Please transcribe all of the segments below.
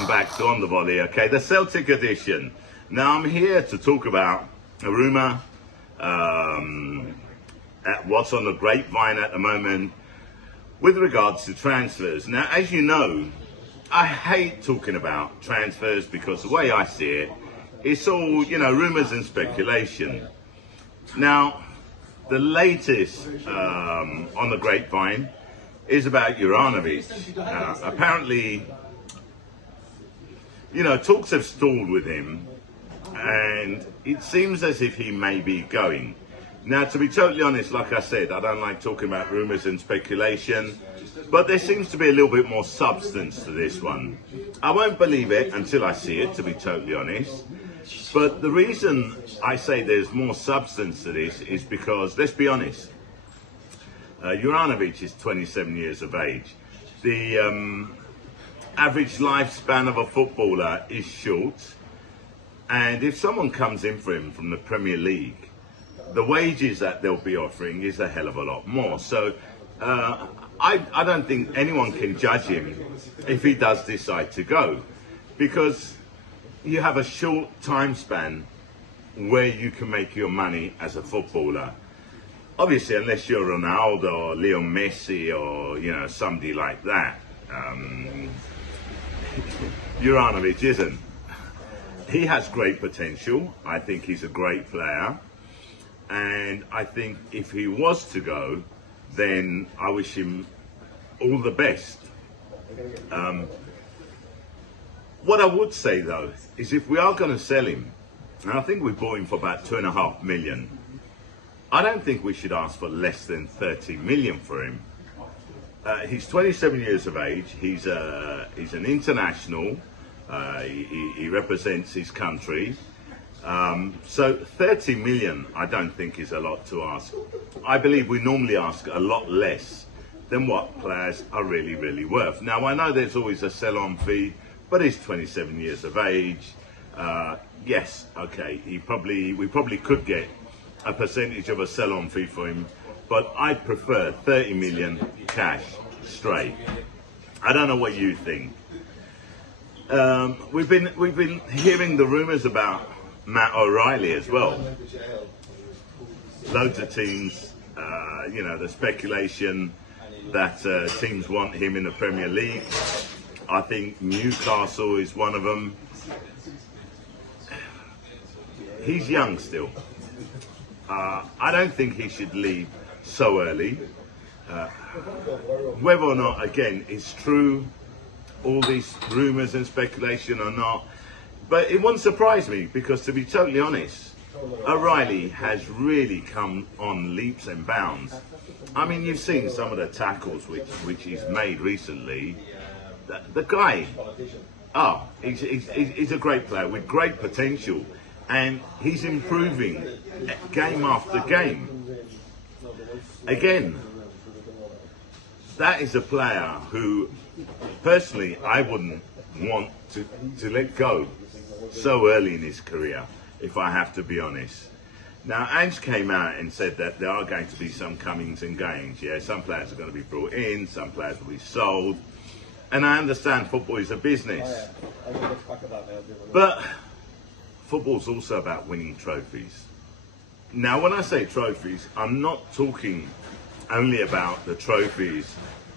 welcome back to On The Volley, okay, the Celtic edition. Now I'm here to talk about a rumour, at what's on the grapevine at the moment with regards to transfers. Now, as you know, I hate talking about transfers because the way I see it, it's all, rumours and speculation. Now, the latest on the grapevine is about Juranovic. Apparently, talks have stalled with him, and it seems as if he may be going. Now, to be totally honest, like I said, I don't like talking about rumours and speculation, but there seems to be a little bit more substance to this one. I won't believe it until I see it, to be totally honest. But the reason I say there's more substance to this is because, let's be honest, Juranovic is 27 years of age. The average lifespan of a footballer is short, and if someone comes in for him from the Premier League, the wages that they'll be offering is a hell of a lot more. So I don't think anyone can judge him if he does decide to go, because you have a short time span where you can make your money as a footballer. Obviously, unless you're Ronaldo or Leo Messi or, somebody like that. Juranovic isn't. He has great potential. I think he's a great player. And I think if he was to go, then I wish him all the best. What I would say, though, is if we are going to sell him, and I think we bought him for about 2.5 million, I don't think we should ask for less than 30 million for him. He's 27 years of age. He's an international. He represents his country. So 30 million, I don't think is a lot to ask. I believe we normally ask a lot less than what players are really, really worth. Now, I know there's always a sell-on fee, but he's 27 years of age. Yes, okay, we probably could get a percentage of a sell-on fee for him, but I'd prefer 30 million cash straight. I don't know what you think. We've been hearing the rumours about Matt O'Reilly as well. Loads of teams, the speculation that teams want him in the Premier League. I think Newcastle is one of them. He's young still. I don't think he should leave so early. Whether or not, again, it's true, all these rumours and speculation or not, but it wouldn't surprise me, because to be totally honest, O'Reilly has really come on leaps and bounds. I mean, you've seen some of the tackles which he's made recently. The guy, he's a great player with great potential, and he's improving game after game. Again, that is a player who, personally, I wouldn't want to let go so early in his career, if I have to be honest. Now, Ange came out and said that there are going to be some comings and goings. Yeah, some players are going to be brought in, some players will be sold. And I understand football is a business. But football's also about winning trophies. Now, when I say trophies, I'm not talking only about the trophies,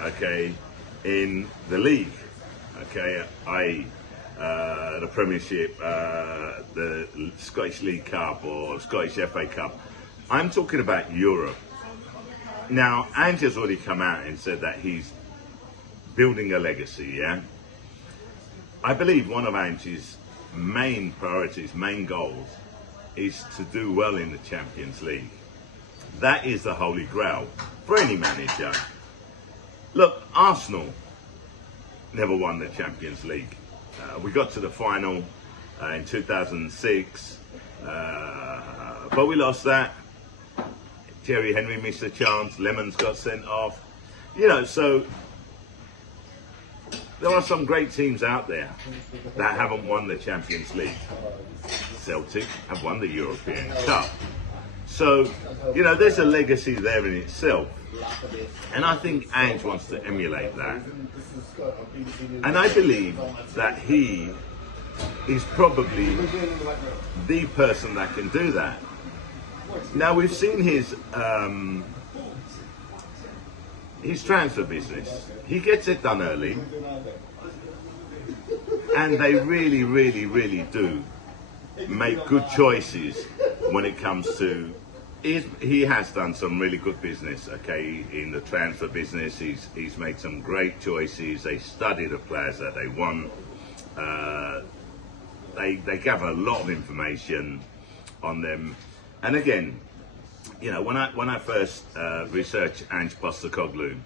okay, in the league, okay, i.e. The Premiership, the Scottish League Cup or Scottish FA Cup. I'm talking about Europe. Now, Ange has already come out and said that he's building a legacy, yeah? I believe one of Ange's main priorities, main goals, is to do well in the Champions League. That is the holy grail for any manager. Look, Arsenal never won the Champions League. We got to the final in 2006, but we lost that. Thierry Henry missed a chance, Lemons got sent off. So there are some great teams out there that haven't won the Champions League. Celtic have won the European Cup. So, you know, there's a legacy there in itself. And I think Ange wants to emulate that. And I believe that he is probably the person that can do that. Now, we've seen his transfer business. He gets it done early. And they really, really, really do make good choices when it comes to... He has done some really good business, okay, in the transfer business. He's made some great choices. They study the players that they want. They gather a lot of information on them. And again, you know, when I first researched Ange Postecoglou,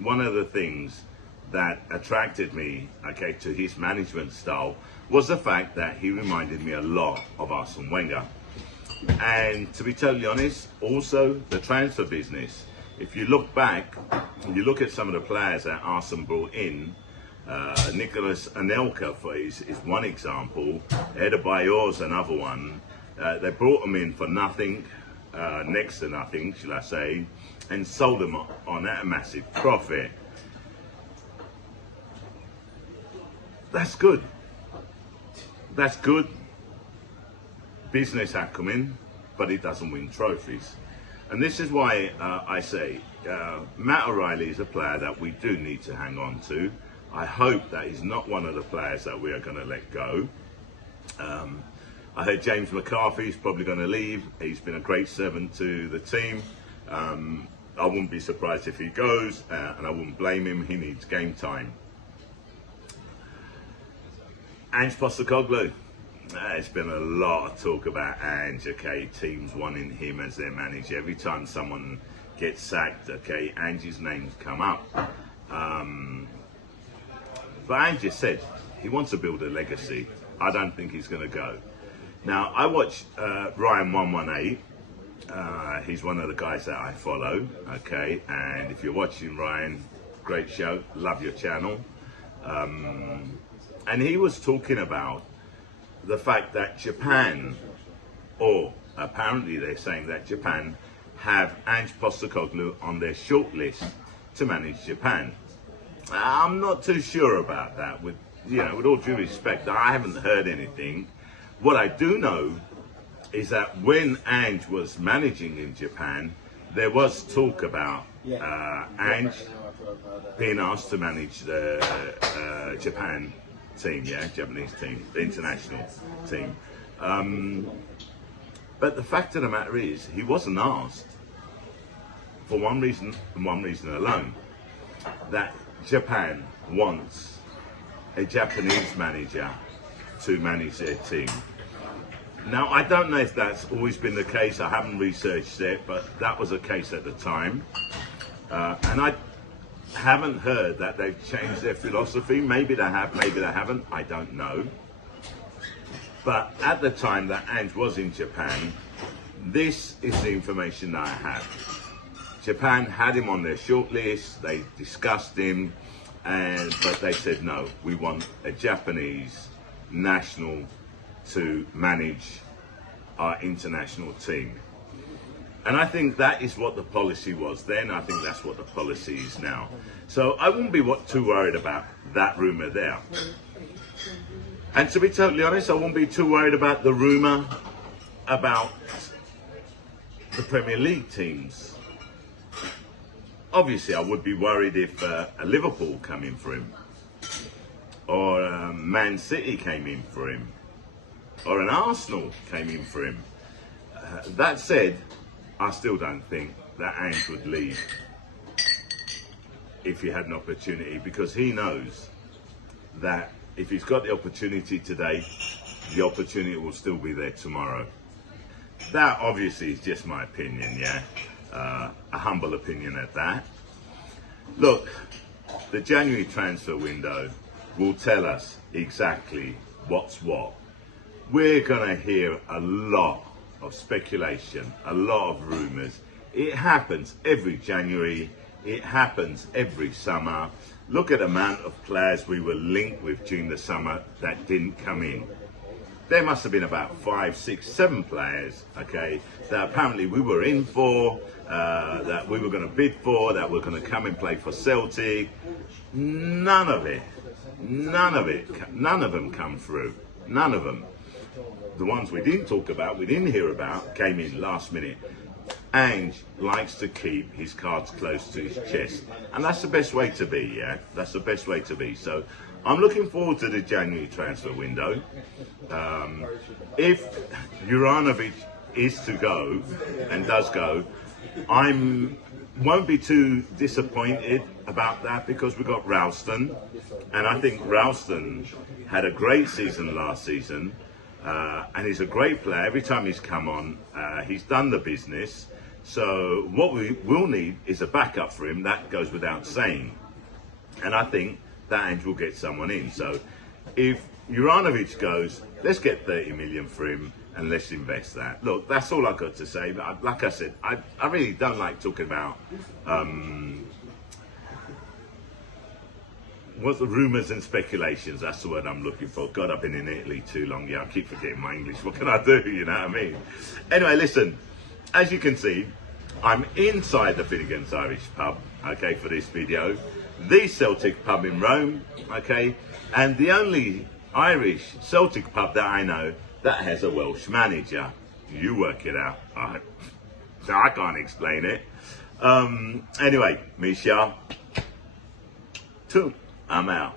one of the things that attracted me, okay, to his management style was the fact that he reminded me a lot of Arsene Wenger. And to be totally honest, also the transfer business. If you look back and you look at some of the players that Arsene brought in, Nicolas Anelka is one example, Adebayor's another one. They brought them in for nothing, next to nothing, shall I say, and sold them on at a massive profit. That's good. That's good business acumen, but it doesn't win trophies. And this is why I say Matt O'Reilly is a player that we do need to hang on to. I hope that he's not one of the players that we are going to let go. I heard James McCarthy is probably going to leave. He's been a great servant to the team. I wouldn't be surprised if he goes, and I wouldn't blame him. He needs game time. Ange Postecoglou. There's been a lot of talk about Ange, okay, teams wanting him as their manager. Every time someone gets sacked, okay, Ange's name's come up. But Ange just said he wants to build a legacy. I don't think he's going to go. Now, I watch Ryan118. He's one of the guys that I follow, okay, and if you're watching Ryan, great show, love your channel. And he was talking about the fact that Japan, or apparently they're saying that Japan, have Ange Postecoglou on their shortlist to manage Japan. I'm not too sure about that. With all due respect, I haven't heard anything. What I do know is that when Ange was managing in Japan, there was talk about Ange being asked to manage the Japan team, Japanese team, the international team. But the fact of the matter is, he wasn't asked for one reason and one reason alone, that Japan wants a Japanese manager to manage their team. Now, I don't know if that's always been the case. I haven't researched it, but that was the case at the time. And I haven't heard that they've changed their philosophy. Maybe they have, maybe they haven't. I don't know. But at the time that Ange was in Japan, this is the information that I have. Japan had him on their shortlist. They discussed him, but they said no. We want a Japanese national to manage our international team. And I think that is what the policy was then. I think that's what the policy is now. So I wouldn't be too worried about that rumour there. And to be totally honest, I wouldn't be too worried about the rumour about the Premier League teams. Obviously, I would be worried if a Liverpool came in for him, or Man City came in for him, or an Arsenal came in for him. That said, I still don't think that Ange would leave if he had an opportunity, because he knows that if he's got the opportunity today, the opportunity will still be there tomorrow. That obviously is just my opinion, a humble opinion at that. Look, the January transfer window will tell us exactly what's what. We're going to hear a lot of speculation, a lot of rumours. It happens every January, it happens every summer. Look at the amount of players we were linked with during the summer that didn't come in. there must have been about 5, 6, 7 players, okay, that apparently we were in for, that we were going to bid for, that were going to come and play for Celtic. None of them come through. None of them. The ones we didn't talk about, we didn't hear about, came in last minute. Ange likes to keep his cards close to his chest, and that's the best way to be. Yeah, that's the best way to be. So I'm looking forward to the January transfer window. If Juranovic is to go and does go, won't be too disappointed about that, because we got Ralston, and I think Ralston had a great season last season, and he's a great player. Every time he's come on, he's done the business. So what we will need is a backup for him. That goes without saying, and I think that Ange will get someone in. So if Juranovic goes, let's get 30 million for him and let's invest that. Look, that's all I've got to say. But like I said, I really don't like talking about what's the rumours and speculations. That's the word I'm looking for. God, I've been in Italy too long. Yeah, I keep forgetting my English. What can I do? You know what I mean? Anyway, listen, as you can see, I'm inside the Finnegan's Irish pub, okay, for this video. The Celtic pub in Rome, okay, and the only Irish Celtic pub that I know that has a Welsh manager. You work it out. So I can't explain it. Anyway, me Shah, I'm out.